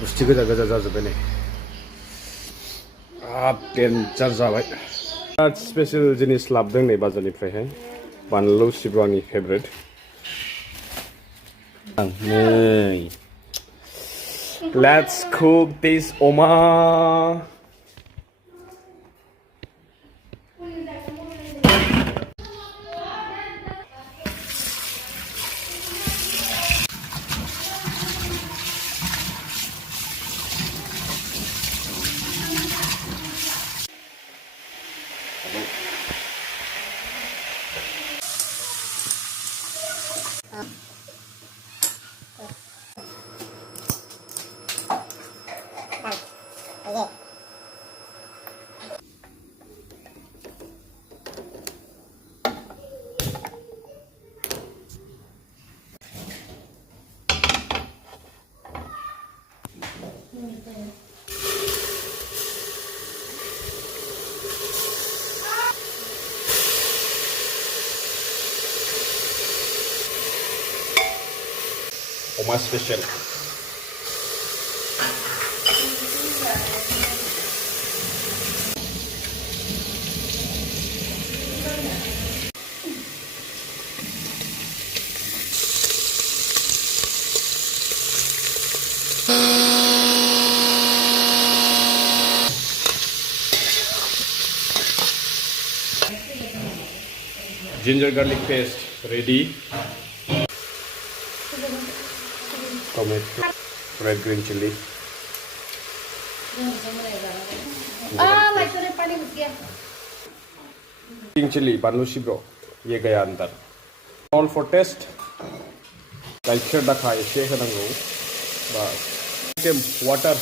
बुस्थि गोजा गोजा जाजोब्बाय नै डेन्जार जाबाय बिराद स्पेसियेल जिनिस लाबोदों नै बाजारनिफ्रायहाय बानलु सिब्रु आंनि फेभरेट नै लेट्स कुक दिस अमा Oma special. Ginger garlic paste ready. Tomato, red green chili. Green chili, बानलु सिब्रु, ये गया अंदर. All for taste. गाइखेर दाखा एसे होनांगौ. बस. Water.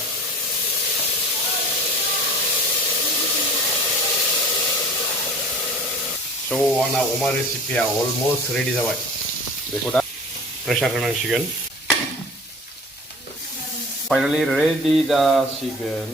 So आंना अमा रेसिपिया almost ready जाबाय. बेखौ दा प्रेसार होनांसिगोन. Finally ready जासिगोन.